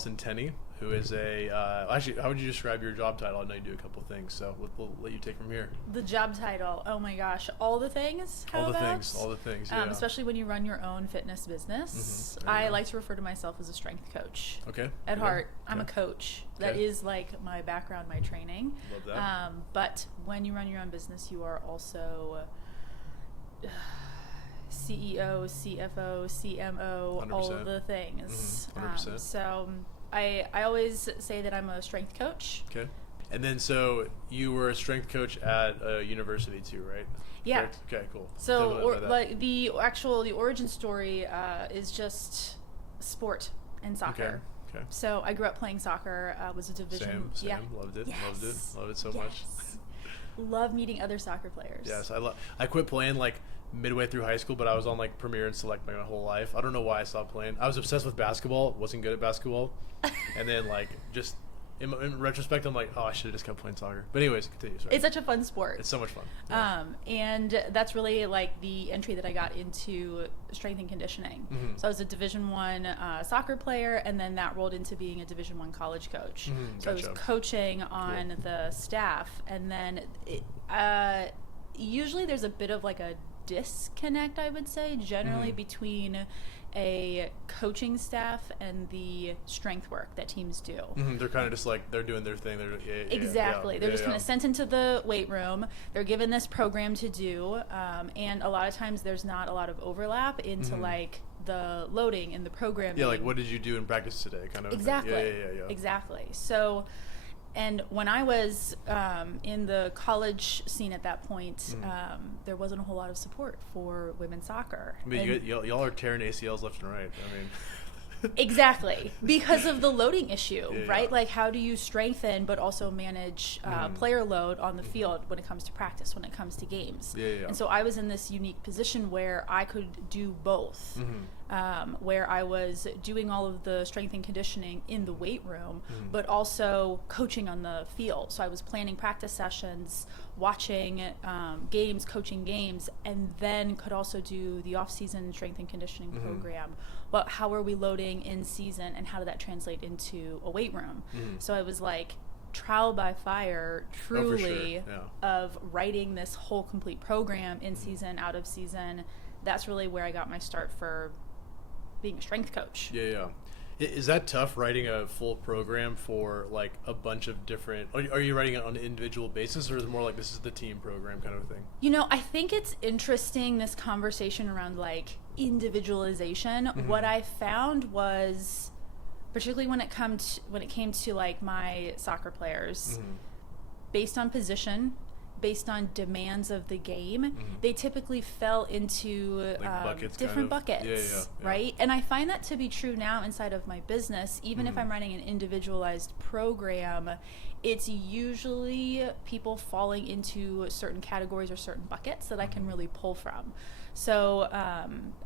Allison Tenney, who is actually, how would you describe your job title? I know you do a couple things, so we'll let you take from here. The job title, oh my gosh, all the things. All the things. Yeah. Especially when you run your own fitness business. I like to refer to myself as a strength coach. Okay. At heart, I'm a coach. That is like my background, my training. Love that. But when you run your own business, you are also CEO, CFO, CMO, 100%. all of the things. 100%. So I always say that I'm a strength coach. Okay. And then so you were a strength coach at a university too, right? Yeah. Correct? Okay, cool. So the origin story is just sport and soccer. Okay. So I grew up playing soccer. Was a division. Same. Loved it. Yes. Loved it so much. Love meeting other soccer players. Yes, I quit playing like midway through high school, but I was on like Premier and Select my whole life. I don't know why I stopped playing. I was obsessed with basketball, wasn't good at basketball, and then like just in retrospect, I'm like, oh, I should have just kept playing soccer. But anyways, continue. Sorry. It's such a fun sport. It's so much fun. Yeah. And that's really like the entry that I got into strength and conditioning. So I was a Division I soccer player, and then that rolled into being a Division I college coach. So I was coaching on the staff, and then usually there's a bit of like a disconnect, I would say, generally between a coaching staff and the strength work that teams do. They're kind of just like, they're doing their thing. They're They're just kind of sent into the weight room. They're given this program to do, and a lot of times there's not a lot of overlap into like the loading and the programming. Yeah, like what did you do in practice today? Kind of. Exactly. Yeah. Exactly. So. And when I was in the college scene at that point, there wasn't a whole lot of support for women's soccer. I mean, y'all are tearing ACLs left and right. I mean, exactly, because of the loading issue, right? Yeah. Like, how do you strengthen but also manage player load on the field when it comes to practice, when it comes to games? Yeah. And so I was in this unique position where I could do both. Where I was doing all of the strength and conditioning in the weight room, but also coaching on the field. So I was planning practice sessions, watching games, coaching games, and then could also do the off-season strength and conditioning program. Well, how are we loading in season, and how did that translate into a weight room? So I was like, trial by fire, truly, of writing this whole complete program in season, out of season. That's really where I got my start for being a strength coach. Yeah. Is that tough, writing a full program for like a bunch of different, are you writing it on an individual basis, or is it more like this is the team program kind of thing? You know, I think it's interesting, this conversation around like individualization. What I found was, particularly when it came to like my soccer players, based on position, based on demands of the game, they typically fell into like different buckets, right? And I find that to be true now inside of my business. Even if I'm running an individualized program, it's usually people falling into certain categories or certain buckets that I can really pull from. So,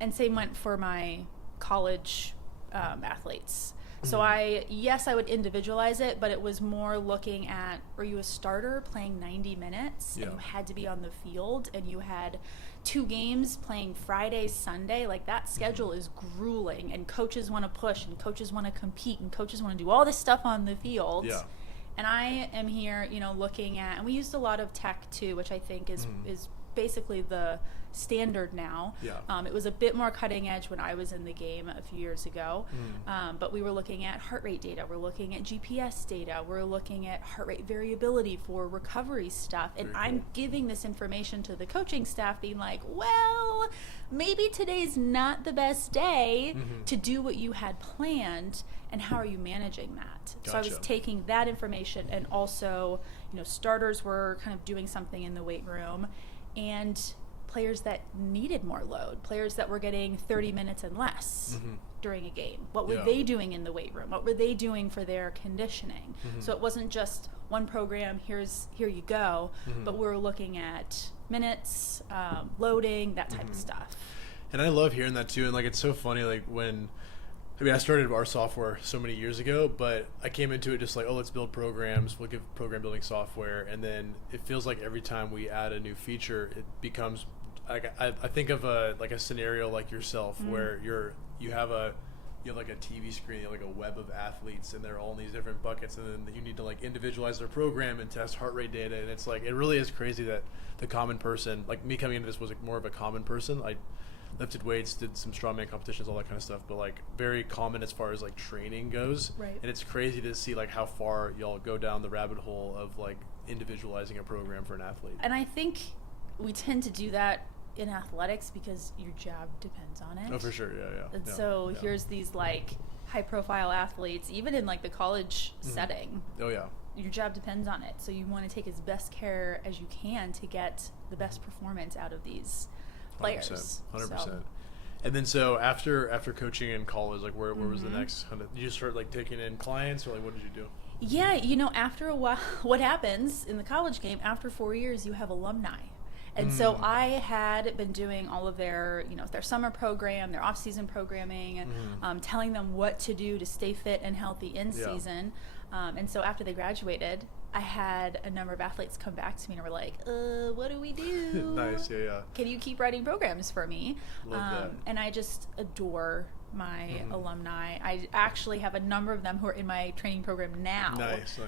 and same went for my college athletes. So I would individualize it, but it was more looking at, were you a starter playing 90 minutes and you had to be on the field, and you had 2 games playing Friday, Sunday? Like, that schedule is grueling, and coaches want to push, and coaches want to compete, and coaches want to do all this stuff on the field. Yeah. And I am here, looking at, and we used a lot of tech too, which I think is basically the standard now. It was a bit more cutting edge when I was in the game a few years ago, but we were looking at heart rate data, we're looking at GPS data, we're looking at heart rate variability for recovery stuff, and I'm giving this information to the coaching staff, being like, well, maybe today's not the best day to do what you had planned, and how are you managing that? So I was taking that information, and also, starters were kind of doing something in the weight room, and players that needed more load, players that were getting 30 minutes and less during a game. What were they doing in the weight room? What were they doing for their conditioning? So it wasn't just one program, here you go, but we're looking at minutes, loading, that type of stuff. And I love hearing that too. And like, it's so funny, like I started our software so many years ago, but I came into it just like, let's build programs, we'll give program building software, and then it feels like every time we add a new feature, it becomes, I think of a scenario like yourself, where you have a you have like a TV screen, you have like a web of athletes, and they're all in these different buckets, and then you need to like individualize their program and test heart rate data, and it's like, it really is crazy that the common person, like me coming into this was like more of a common person. I lifted weights, did some strongman competitions, all that kind of stuff, but like very common as far as like training goes. Right. And it's crazy to see like how far y'all go down the rabbit hole of like individualizing a program for an athlete. And I think we tend to do that in athletics because your job depends on it. Oh, for sure, yeah. And so here's these like high profile athletes, even in like the college setting. Oh yeah. Your job depends on it. So you want to take as best care as you can to get the best performance out of these players. 100%. So. And then so after coaching in college, like where was the next? Did you start like taking in clients, or like what did you do? Yeah, after a while, what happens in the college game, after 4 years, you have alumni. And so I had been doing all of their, their summer program, their off-season programming, telling them what to do to stay fit and healthy in season. And so after they graduated, I had a number of athletes come back to me and were like, what do we do? Nice, yeah. Can you keep writing programs for me? Love that. And I just adore my alumni. I actually have a number of them who are in my training program now. Nice.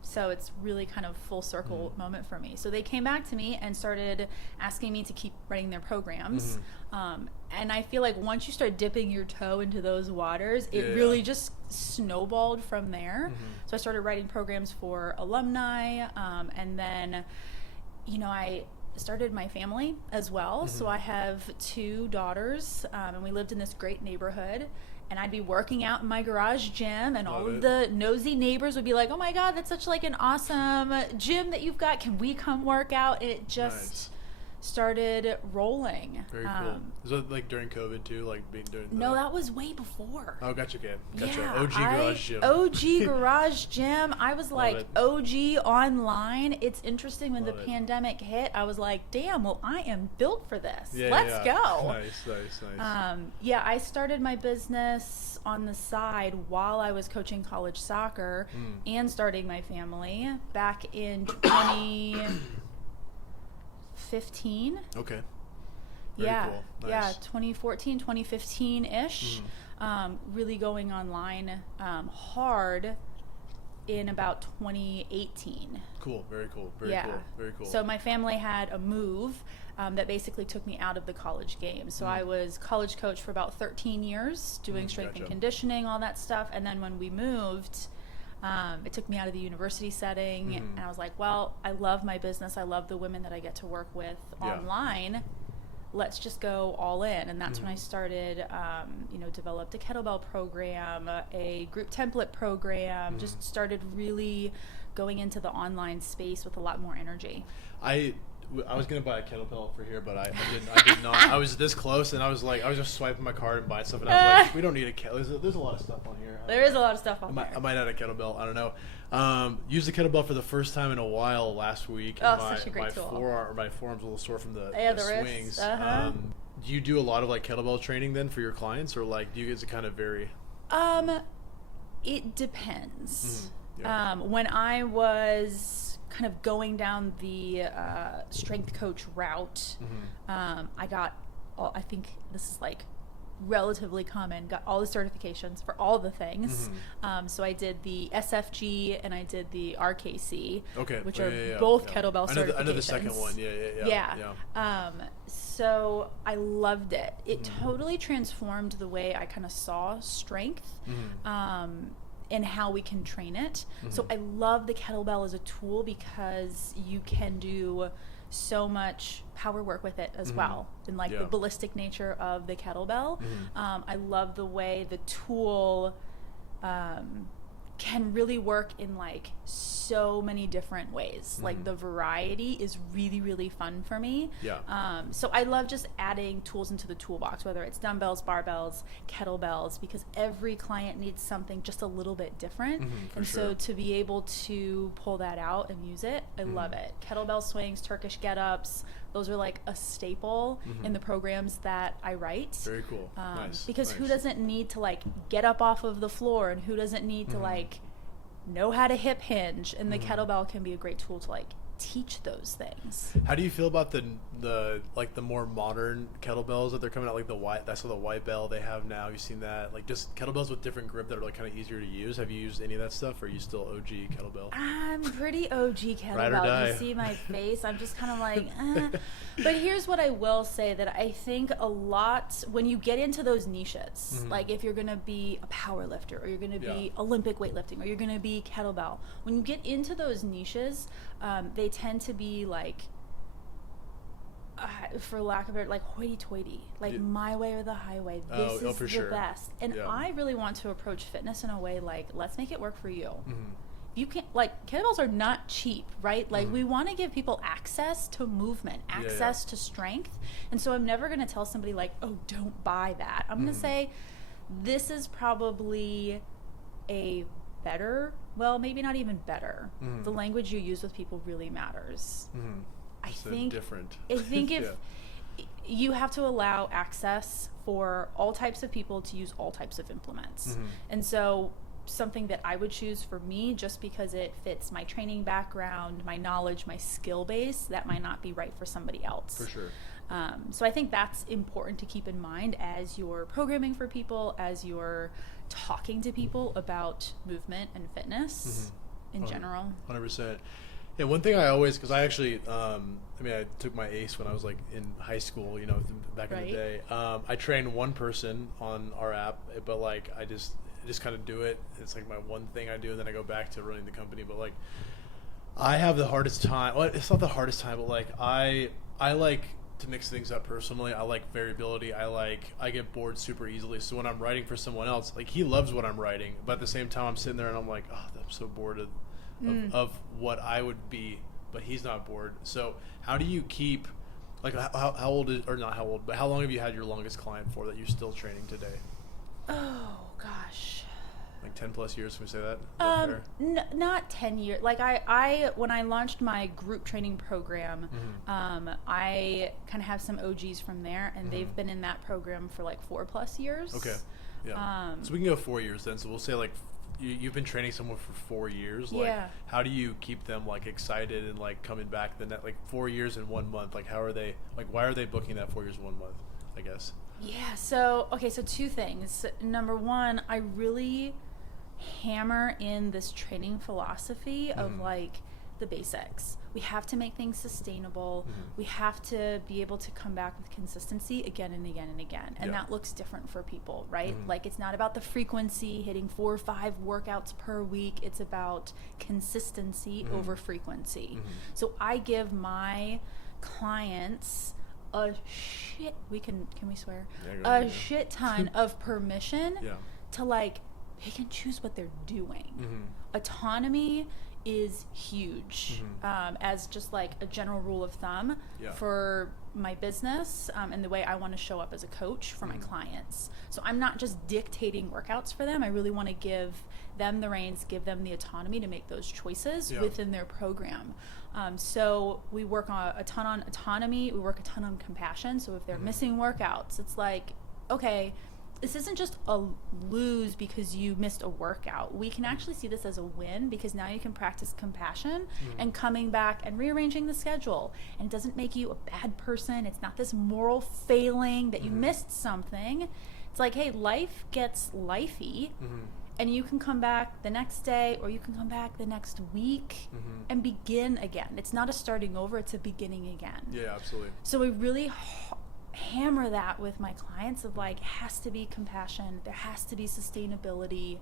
So it's really kind of full circle moment for me. So they came back to me and started asking me to keep writing their programs. And I feel like once you start dipping your toe into those waters, it really just snowballed from there. So I started writing programs for alumni. And then, I started my family as well. So I have 2 daughters, and we lived in this great neighborhood. And I'd be working out in my garage gym, and all of the nosy neighbors would be like, "Oh my God, that's such like an awesome gym that you've got. Can we come work out?" And it just started rolling. Very cool. Was that like during COVID too, like being doing? No, that was way before. Oh, gotcha. Yeah, OG garage gym. OG garage gym. I was like OG online. It's interesting when the pandemic hit. I was like, damn. Well, I am built for this. Let's go. Nice. Yeah, I started my business on the side while I was coaching college soccer and starting my family back in 2015. Okay. Very cool. Nice. Yeah, 2014, 2015-ish. Really going online hard in about 2018. Cool. Very cool. Very cool. So my family had a move that basically took me out of the college game. So I was college coach for about 13 years, doing strength and conditioning, all that stuff. And then when we moved, it took me out of the university setting, and I was like, well, I love my business. I love the women that I get to work with online. Let's just go all in. And that's when I started, developed a kettlebell program, a group template program, just started really going into the online space with a lot more energy. I was gonna buy a kettlebell for here, but I did not. I was this close, and I was just swiping my card and buying stuff, and I was like, we don't need a kettlebell. There's a lot of stuff on here. There is a lot of stuff on here. I might add a kettlebell. I don't know. Used the kettlebell for the first time in a while last week. Such a great tool. My forearm's a little sore from the swings. Do you do a lot of like kettlebell training then for your clients, or like do you guys kind of vary? It depends. When I was kind of going down the strength coach route, I got I think this is like relatively common, got all the certifications for all the things. So I did the SFG and I did the RKC, which are both kettlebell certifications. I know the second one. Yeah. So I loved it. It totally transformed the way I kind of saw strength. And how we can train it. So I love the kettlebell as a tool because you can do so much power work with it as well, and like the ballistic nature of the kettlebell. I love the way the tool can really work in like so many different ways. Like the variety is really, really fun for me. So I love just adding tools into the toolbox, whether it's dumbbells, barbells, kettlebells, because every client needs something just a little bit different. So to be able to pull that out and use it, I love it. Kettlebell swings, Turkish get-ups, those are like a staple in the programs that I write. Very cool. Nice. Because who doesn't need to like get up off of the floor, and who doesn't need to like know how to hip hinge, and the kettlebell can be a great tool to like teach those things. How do you feel about the like the more modern kettlebells that they're coming out, like the white bell they have now? Have you seen that? Like just kettlebells with different grip that are like kind of easier to use. Have you used any of that stuff, or are you still OG kettlebell? I'm pretty OG kettlebell. Ride or die. You see my face, I'm just kind of like, But here's what I will say, that I think a lot, when you get into those niches, like if you're going to be a power lifter, or you're going to be Olympic weightlifting, or you're going to be kettlebell, when you get into those niches, they tend to be like, for lack of a better, like hoity-toity, like my way or the highway. This is the best. And I really want to approach fitness in a way like, let's make it work for you. You can't, like, kettlebells are not cheap, right? Like, we want to give people access to movement, access to strength. And so I'm never going to tell somebody like, oh, don't buy that. I'm going to say, this is probably a better, well, maybe not even better. The language you use with people really matters. I think if you have to allow access for all types of people to use all types of implements. And so something that I would choose for me, just because it fits my training background, my knowledge, my skill base, that might not be right for somebody else. For sure. So I think that's important to keep in mind as you're programming for people, as you're talking to people about movement and fitness in general. 100%. Yeah, one thing I always, because I actually, I took my ACE when I was like in high school, back in the day. I trained one person on our app, but like I just kind of do it. It's like my one thing I do, and then I go back to running the company. But like, I have the hardest time. Well, it's not the hardest time, but like I like to mix things up personally. I like variability. I get bored super easily. So when I'm writing for someone else, like he loves what I'm writing, but at the same time I'm sitting there and I'm like, oh, I'm so bored of what I would be, but he's not bored. So how do you keep, like, how old is, or not how old, but how long have you had your longest client for that you're still training today? Oh gosh, like 10 plus years, can we say that? Not 10 years. Like I when I launched my group training program, I kind of have some OGs from there, and they've been in that program for like 4+ years. Okay. Yeah. So we can go 4 years then. So we'll say like you've been training someone for 4 years. Like, how do you keep them like excited and like coming back like 4 years in 1 month? Like how are they, like why are they booking that 4 years in 1 month, I guess? Yeah. So two things. Number one, I really hammer in this training philosophy of like the basics. We have to make things sustainable. We have to be able to come back with consistency again and again and again. And that looks different for people, right? Like it's not about the frequency, hitting 4 or 5 workouts per week. It's about consistency over frequency. So I give my clients a shit, can we swear? A shit ton of permission to like pick and choose what they're doing. Autonomy is huge, as just like a general rule of thumb for my business, and the way I want to show up as a coach for my clients. So I'm not just dictating workouts for them. I really want to give them the reins, give them the autonomy to make those choices within their program. So we work a ton on autonomy. We work a ton on compassion. So if they're missing workouts, it's like, okay, this isn't just a lose because you missed a workout. We can actually see this as a win, because now you can practice compassion and coming back and rearranging the schedule. And it doesn't make you a bad person. It's not this moral failing that you missed something. It's like, hey, life gets lifey, and you can come back the next day, or you can come back the next week and begin again. It's not a starting over, it's a beginning again. Yeah, absolutely. So we really hammer that with my clients of like, has to be compassion, there has to be sustainability,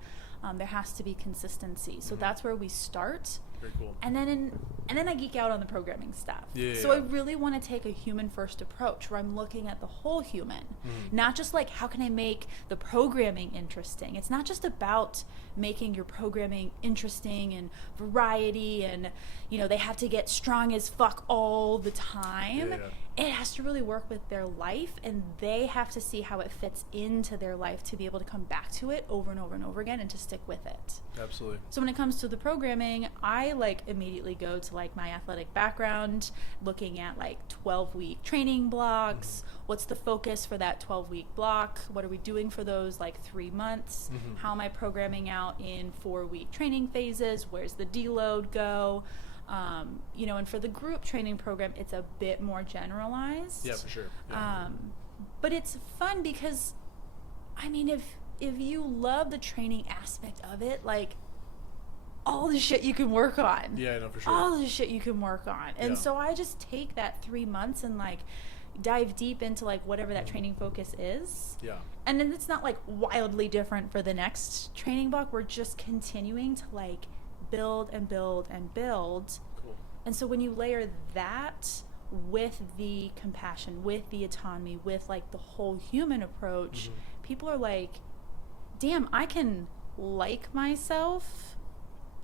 there has to be consistency. So that's where we start. Very cool. And then I geek out on the programming stuff. So I really want to take a human first approach where I'm looking at the whole human, not just like, how can I make the programming interesting? It's not just about making your programming interesting and variety and, they have to get strong as fuck all the time. It has to really work with their life, and they have to see how it fits into their life to be able to come back to it over and over and over again and to stick with it. Absolutely. So when it comes to the programming, I like immediately go to like my athletic background, looking at like 12-week training blocks. What's the focus for that 12-week block? What are we doing for those like 3 months? How am I programming out in 4-week training phases? Where's the deload go? You know, and for the group training program, it's a bit more generalized. Yeah, for sure. Yeah. But it's fun because, I mean, if you love the training aspect of it, like, all the shit you can work on. Yeah, no, for sure. All the shit you can work on. And so I just take that 3 months and, like, dive deep into, like, whatever that training focus is. Yeah. And then it's not, like, wildly different for the next training block. We're just continuing to, like, build and build and build. Cool. And so when you layer that with the compassion, with the autonomy, with, like, the whole human approach, people are like, damn, I can like myself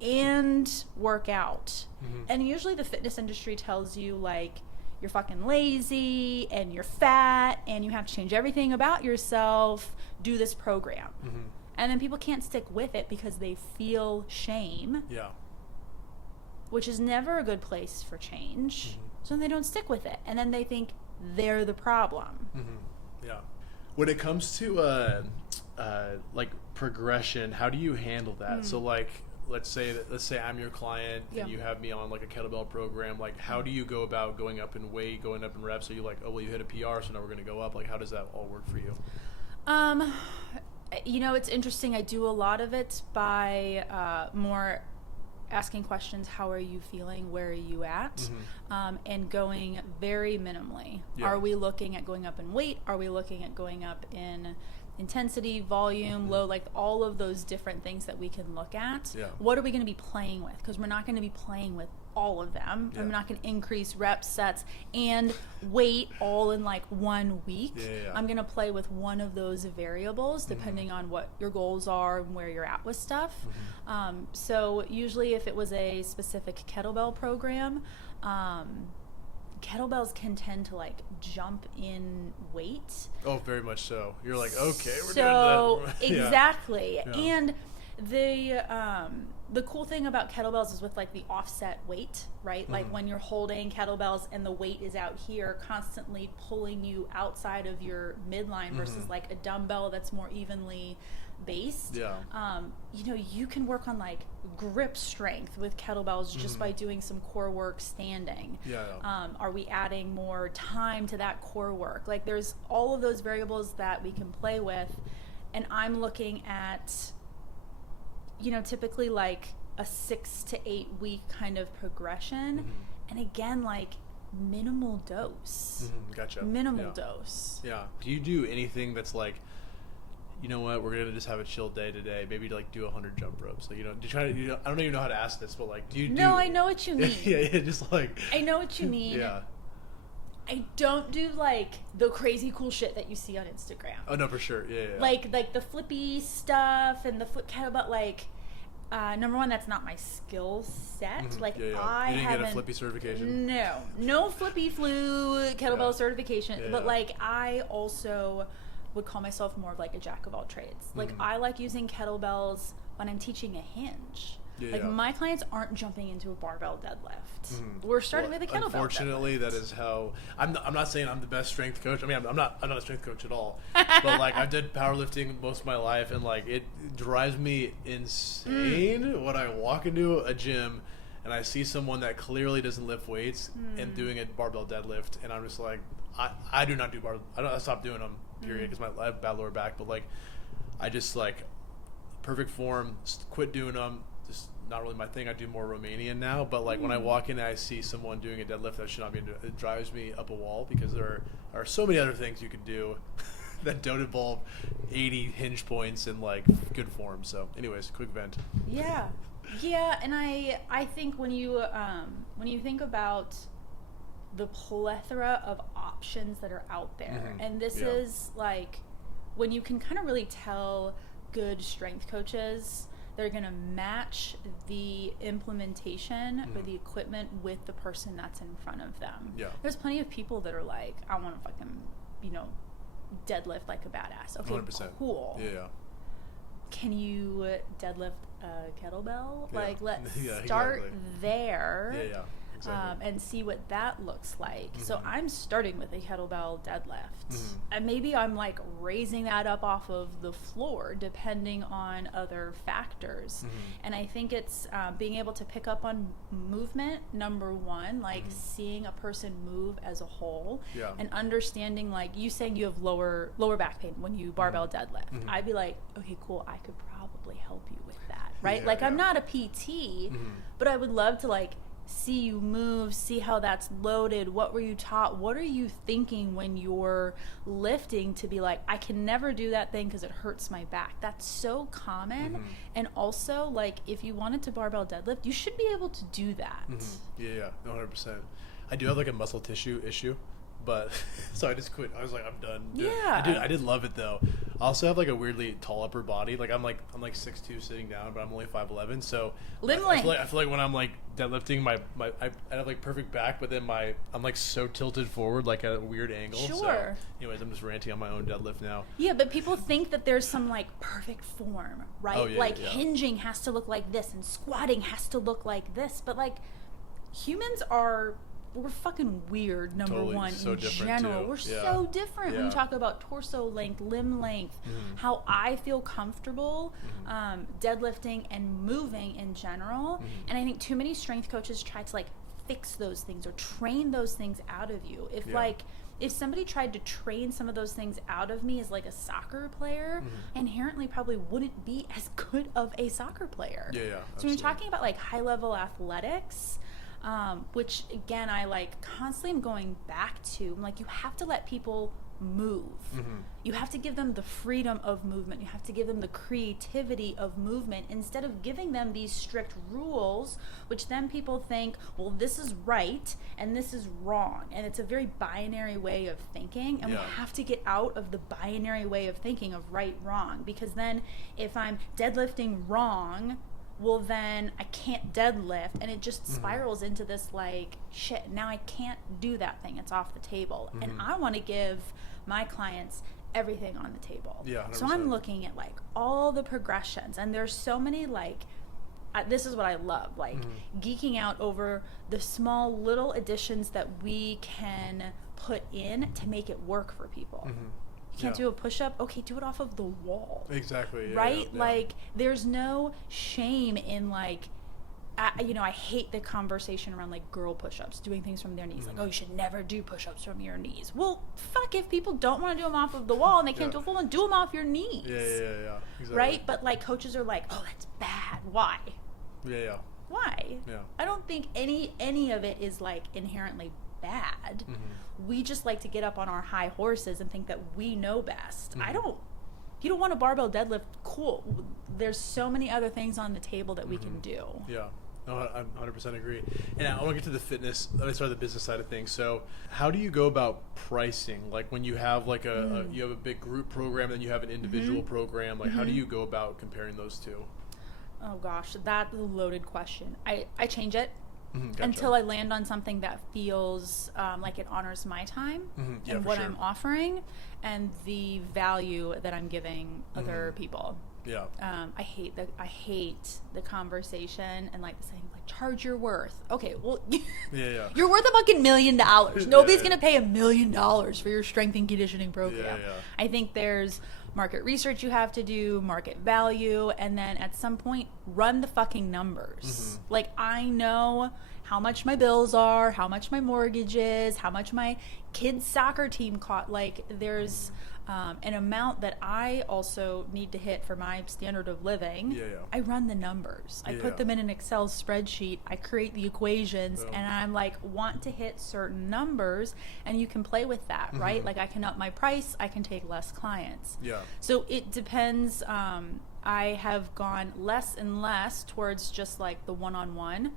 and work out. And usually the fitness industry tells you, like, you're fucking lazy and you're fat and you have to change everything about yourself, do this program. And then people can't stick with it because they feel shame. Yeah. Which is never a good place for change. So then they don't stick with it. And then they think they're the problem. Yeah. When it comes to like progression, how do you handle that? So, like, let's say I'm your client and you have me on, like, a kettlebell program. Like, how do you go about going up in weight, going up in reps? So you're like, oh, well, you hit a PR, so now we're going to go up. Like, how does that all work for you? You know, it's interesting. I do a lot of it by more asking questions. How are you feeling? Where are you at? And going very minimally. Yeah. Are we looking at going up in weight? Are we looking at going up in intensity, volume, low, like all of those different things that we can look at? Yeah. What are we going to be playing with? Because we're not going to be playing with all of them. Yeah. I'm not going to increase reps, sets, and weight all in, like, 1 week. Yeah. I'm going to play with one of those variables depending on what your goals are and where you're at with stuff. So usually if it was a specific kettlebell program, kettlebells can tend to, like, jump in weight. Oh, very much so. You're like, okay, we're doing that. Exactly. Yeah. And the cool thing about kettlebells is with, like, the offset weight, right? Like, when you're holding kettlebells and the weight is out here constantly pulling you outside of your midline versus, like, a dumbbell that's more evenly based. Yeah. You know, you can work on, like, grip strength with kettlebells just by doing some core work standing. Yeah. Are we adding more time to that core work? Like, there's all of those variables that we can play with, and I'm looking at, you know, typically like a 6 to 8 week kind of progression. And again, like, minimal dose. Gotcha. Minimal dose. Yeah. Do you do anything that's like, you know what, we're going to just have a chill day today, maybe, like, do 100 jump ropes? Like, you know, I don't even know how to ask this, but, like, do you do... No, I know what you mean. yeah, just like... I know what you mean. Yeah. I don't do, like, the crazy cool shit that you see on Instagram. Oh, no, for sure. Yeah. Like the flippy stuff and the foot kettlebell, like, number one, that's not my skill set. Like, I You didn't haven't get a flippy certification? No flippy flu kettlebell certification. Yeah. But, like, I also would call myself more of, like, a jack of all trades. Like, I like using kettlebells when I'm teaching a hinge. My clients aren't jumping into a barbell deadlift. We're starting with a kettlebell. Unfortunately, that is how I'm not saying I'm the best strength coach. I mean, I'm not a strength coach at all. But, like, I did powerlifting most of my life, and, like, it drives me insane when I walk into a gym and I see someone that clearly doesn't lift weights and doing a barbell deadlift, and I'm just like, I do not do barbell. I stopped doing them. Period. Because I have bad lower back. But, like, I just, like, perfect form. Quit doing them. Just not really my thing. I do more Romanian now, but, like, when I walk in and I see someone doing a deadlift that should not be, it drives me up a wall, because there are so many other things you can do that don't involve 80 hinge points and, like, good form. So, anyways, quick vent. Yeah, and I think when you think about the plethora of options that are out there, and this is, like, when you can kind of really tell good strength coaches, they're going to match the implementation or the equipment with the person that's in front of them. Yeah. There's plenty of people that are like, I want to fucking, you know, deadlift like a badass. Okay, 100%. Cool. Yeah. Can you deadlift a kettlebell? Yeah. Like, let's Yeah, start exactly. there. Yeah. exactly. And see what that looks like. So I'm starting with a kettlebell deadlift, and maybe I'm like raising that up off of the floor depending on other factors. And I think it's being able to pick up on movement, number one, like seeing a person move as a whole, and understanding, like you saying you have lower back pain when you barbell deadlift. I'd be like, okay, cool, I could probably help you with that, right? I'm not a PT, but I would love to like see you move, see how that's loaded. What were you taught? What are you thinking when you're lifting to be like, I can never do that thing because it hurts my back? That's so common. And also, like, if you wanted to barbell deadlift, you should be able to do that. Yeah, 100%. I do have like a muscle tissue issue, but so I just quit. I was like, I'm done. I did love it though. I also have like a weirdly tall upper body. Like I'm like 6'2" sitting down, but I'm only 5'11". So I feel like when I'm like deadlifting, I have like perfect back, but then I'm like so tilted forward, like at a weird angle. Sure. So, anyways, I'm just ranting on my own deadlift now. Yeah, but people think that there's some like perfect form, right? Oh, yeah, hinging has to look like this and squatting has to look like this. But like humans we're fucking weird, number one, so in general. Too. We're so different when you talk about torso length, limb length, how I feel comfortable deadlifting and moving in general. And I think too many strength coaches try to like fix those things or train those things out of you. If somebody tried to train some of those things out of me as like a soccer player, inherently probably wouldn't be as good of a soccer player. So when you're talking about like high level athletics, which again I like constantly am going back to, I'm like, you have to let people move. You have to give them the freedom of movement. You have to give them the creativity of movement instead of giving them these strict rules, which then people think, well, this is right and this is wrong. And it's a very binary way of thinking. And we have to get out of the binary way of thinking of right, wrong, because then if I'm deadlifting wrong, well then I can't deadlift, and it just spirals into this like, shit, now I can't do that thing, it's off the table. And I want to give my clients everything on the table. 100%. So I'm looking at like all the progressions, and there's so many like, this is what I love, like geeking out over the small little additions that we can put in to make it work for people. You can't do a push-up? Okay, do it off of the wall. Exactly. Right? Like, there's no shame in, like, I hate the conversation around, like, girl push-ups, doing things from their knees. Like, oh, you should never do push-ups from your knees. Well, fuck, if people don't want to do them off of the wall and they can't do a full one, do them off your knees. Yeah. Exactly. Right? But, like, coaches are like, oh, that's bad. Why? Yeah. Why? Yeah. I don't think any of it is, like, inherently bad. We just like to get up on our high horses and think that we know best. You don't want a barbell deadlift, cool. There's so many other things on the table that we can do. Yeah. No, I 100% agree. And I want to get to the fitness, the business side of things. So how do you go about pricing? Like when you have like you have a big group program, then you have an individual program, like how do you go about comparing those two? Oh gosh, that's a loaded question. I change it. Gotcha. Until I land on something that feels like it honors my time and what I'm offering and the value that I'm giving other people. Yeah. I hate the conversation and like the saying like, charge your worth. Okay, well, you're worth a fucking $1 million. Nobody's gonna pay $1 million for your strength and conditioning program. I think there's market research you have to do, market value, and then at some point run the fucking numbers. Like, I know how much my bills are, how much my mortgage is, how much my kids' soccer team cost. Like, there's an amount that I also need to hit for my standard of living. I run the numbers. I put them in an Excel spreadsheet. I create the equations, and I'm like, want to hit certain numbers, and you can play with that, right? Like, I can up my price, I can take less clients. So it depends. I have gone less and less towards just like the one-on-one.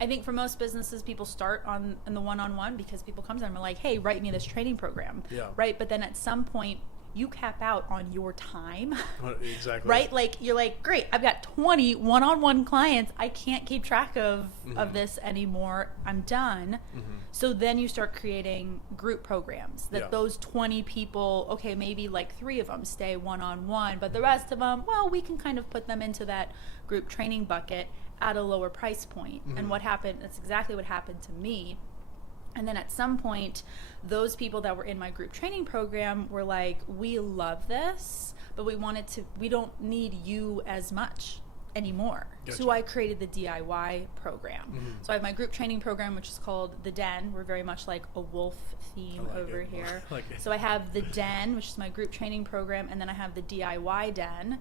I think for most businesses, people start in the one-on-one because people come to them and are like, hey, write me this training program. Right? But then at some point, you cap out on your time. Exactly. Right? Like, you're like, great, I've got 20 one-on-one clients. I can't keep track of this anymore. I'm done. So then you start creating group programs that those 20 people, okay, maybe like 3 of them stay one-on-one, but the rest of them, well, we can kind of put them into that group training bucket at a lower price point. And what happened, that's exactly what happened to me. And then at some point, those people that were in my group training program were like, we love this, but we don't need you as much anymore. Gotcha. So I created the DIY program. So I have my group training program, which is called The Den. We're very much like a wolf theme over here. So I have The Den, which is my group training program, and then I have the DIY Den,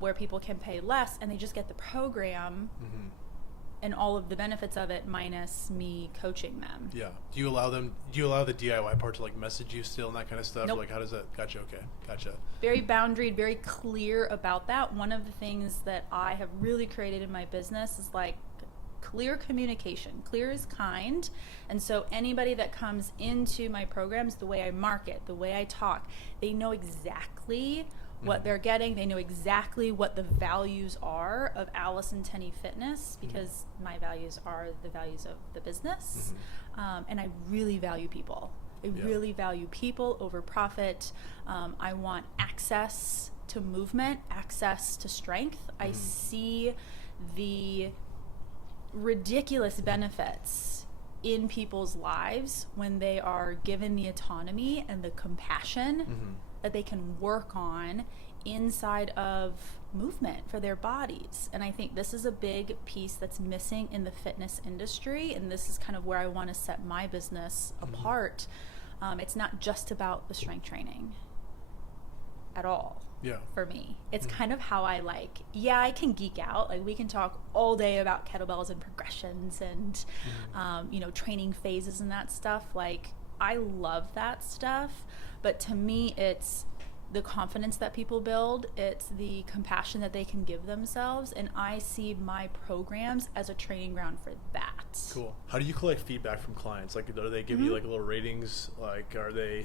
where people can pay less and they just get the program and all of the benefits of it minus me coaching them. Yeah. Do you allow the DIY part to like message you still and that kind of stuff? Nope. Or like how does that? Gotcha. Okay. Gotcha. Very boundaried, very clear about that. One of the things that I have really created in my business is like clear communication. Clear is kind. And so anybody that comes into my programs, the way I market, the way I talk, they know exactly what they're getting. They know exactly what the values are of Allison Tenney Fitness, because my values are the values of the business. And I really value people. I really value people over profit. I want access to movement, access to strength. I see the ridiculous benefits in people's lives when they are given the autonomy and the compassion that they can work on inside of movement for their bodies. And I think this is a big piece that's missing in the fitness industry, and this is kind of where I want to set my business apart. It's not just about the strength training at all. For me, it's kind of how I like, I can geek out. Like we can talk all day about kettlebells and progressions and training phases and that stuff. Like I love that stuff, but to me it's the confidence that people build, it's the compassion that they can give themselves, and I see my programs as a training ground for that. Cool. How do you collect feedback from clients? Like, do they give you like little ratings? Like, are they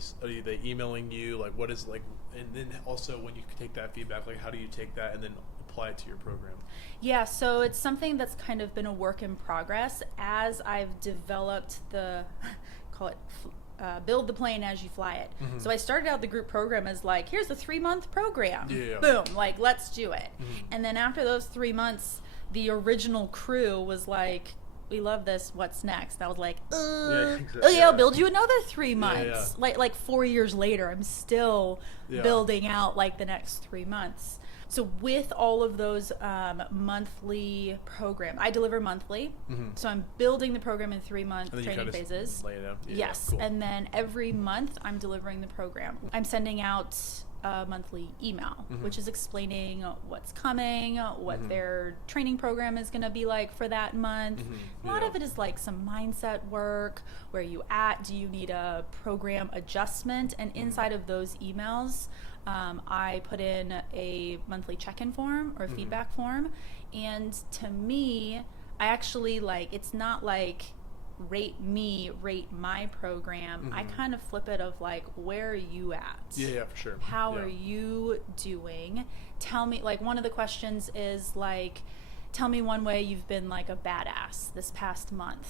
emailing you? Like, what is like? And then also, when you take that feedback, like, how do you take that and then apply it to your program? Yeah, so it's something that's kind of been a work in progress as I've developed the call it. Build the plane as you fly it. So I started out the group program as like, here's a 3-month program. Boom, like let's do it. And then after those 3 months, the original crew was like, we love this, what's next? And I was like, I'll build you another 3 months. Like 4 years later, I'm still building out like the next 3 months. So with all of those monthly programs, I deliver monthly. So I'm building the program in 3-month training phases. Lay it out. Yes. Cool. And then every month I'm delivering the program. I'm sending out a monthly email, which is explaining what's coming, what their training program is going to be like for that month. A lot of it is like some mindset work. Where you at? Do you need a program adjustment? And inside of those emails, I put in a monthly check-in form or feedback form. And to me, I actually it's not like rate my program. I kind of flip it of like, where are you at? Yeah, for sure. How are you doing? Tell me, like one of the questions is like, tell me one way you've been like a badass this past month.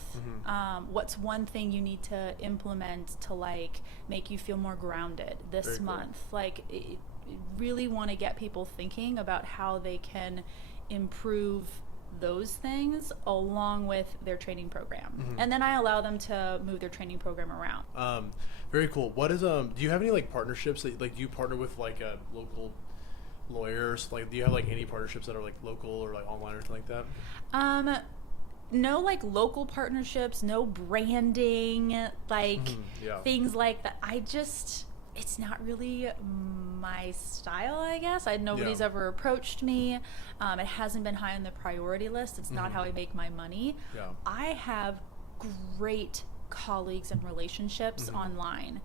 What's one thing you need to implement to like make you feel more grounded this month? Like really want to get people thinking about how they can improve those things along with their training program. And then I allow them to move their training program around. Very cool. What is do you have any like partnerships that like do you partner with like a local lawyers? Like do you have like any partnerships that are like local or like online or anything like that? No like local partnerships, no branding, like things like that. It's not really my style, I guess. Nobody's ever approached me. It hasn't been high on the priority list. It's not how I make my money. I have great colleagues and relationships online.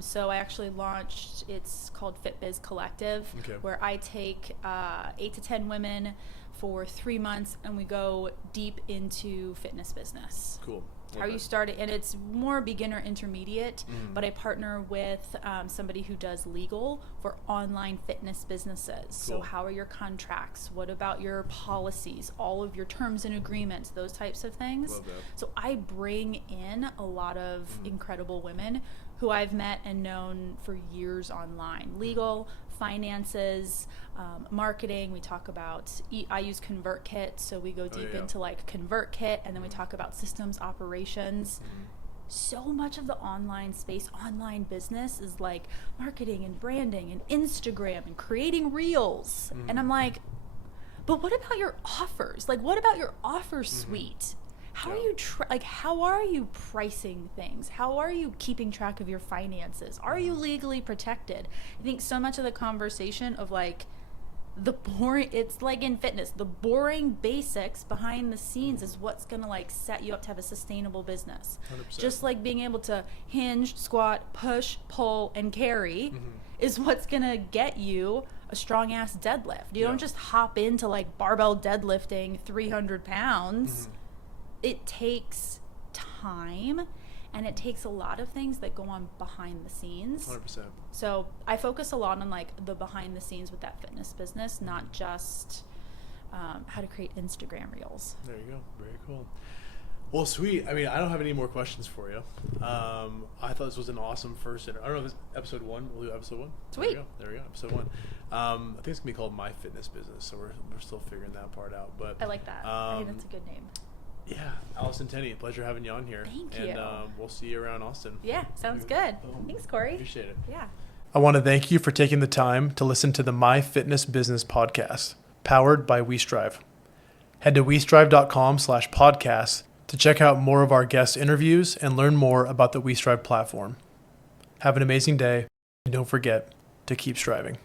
So I actually launched, it's called FitBiz Collective, where I take 8 to 10 women for 3 months and we go deep into fitness business. Cool. How you start it, and it's more beginner intermediate, but I partner with somebody who does legal for online fitness businesses. So how are your contracts? What about your policies? All of your terms and agreements, those types of things. Love that. So I bring in a lot of incredible women who I've met and known for years online. Legal, finances, marketing. We talk about, I use ConvertKit, so we go deep into like ConvertKit, and then we talk about systems, operations. So much of the online space, online business is like marketing and branding and Instagram and creating reels. And I'm like, but what about your offers? Like, what about your offer suite? How are you how are you pricing things? How are you keeping track of your finances? Are you legally protected? I think so much of the conversation of like the boring, it's like in fitness, the boring basics behind the scenes is what's gonna like set you up to have a sustainable business. 100%. Just like being able to hinge, squat, push, pull, and carry is what's gonna get you a strong ass deadlift. You don't just hop into like barbell deadlifting 300 pounds. It takes time, and it takes a lot of things that go on behind the scenes. 100%. So I focus a lot on like the behind the scenes with that fitness business, not just how to create Instagram reels. There you go. Very cool. Well, sweet. I mean, I don't have any more questions for you. I thought this was an awesome first. I don't know if it's episode 1. We'll do episode 1. Sweet. There we go. Episode 1. I think it's gonna be called My Fitness Business. So we're still figuring that part out. But I like that. I think that's a good name. Yeah, Allison Tenney, pleasure having you on here. Thank you. And we'll see you around Austin. Yeah, sounds good. Thanks, Cory. Appreciate it. Yeah. I want to thank you for taking the time to listen to the My Fitness Business podcast, powered by WeStrive. Head to WeStrive.com/podcast to check out more of our guest interviews and learn more about the WeStrive platform. Have an amazing day, and don't forget to keep striving.